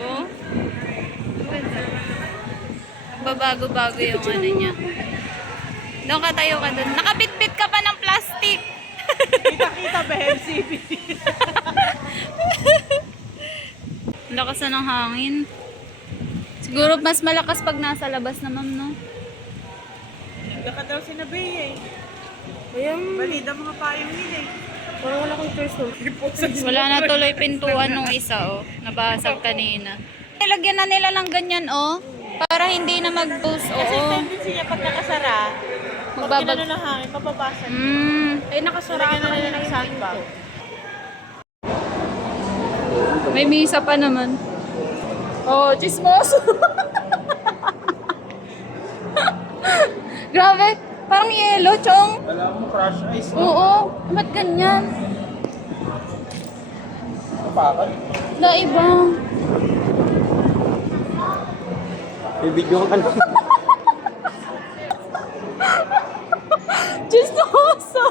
Oh. Babago-bago yung ano niya. Doon ka tayo ka doon. Nakabitbit ka pa ng plastic. Kita-kita ba, MCB? Lakas na ng hangin. Siguro mas malakas pag nasa labas na, ma'am, no? Nagdaka daw si Nabay eh. Ayun. Balida mga payong nila eh. Parang wala akong choice. Wala na tuloy pintuan nung isa, oh. Nabasag kanina. Nilagyan na nila ng ganyan, oh. Para hindi na mag-boost, Kasi oo. tendency niya pag nakasara, pag Magbabag... ginano ng hangin, mababasag. Eh, nakasara Lagyan ka na nila na ng yung sandbag. May misa pa naman. Oh, chismoso. Grabe. Parang yellow, chong. Wala mo crush ice. Oo. Ba't ganyan? Kapakan. Na iba. Bibigyan ka lang. Chismoso.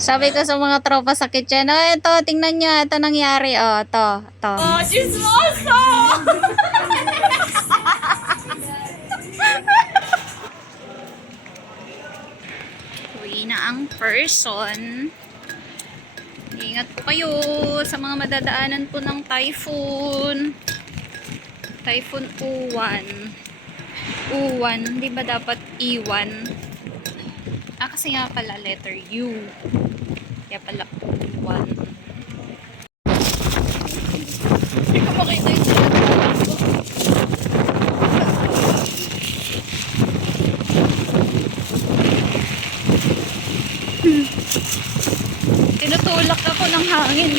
Sabi ko sa mga tropa sa kitchen, oh, ito, tingnan nyo, ito nangyari, oh, ito. Oh, chismoso! Uwi na ang person. Ingat po kayo sa mga madadaanan po ng typhoon. Typhoon Uwan. Uwan, di ba dapat Iwan? Ah, kasi nga pala letter U. Kaya pala Uwan. Hindi ko makita yung sinagawa ko. Tinutulak ako ng hangin.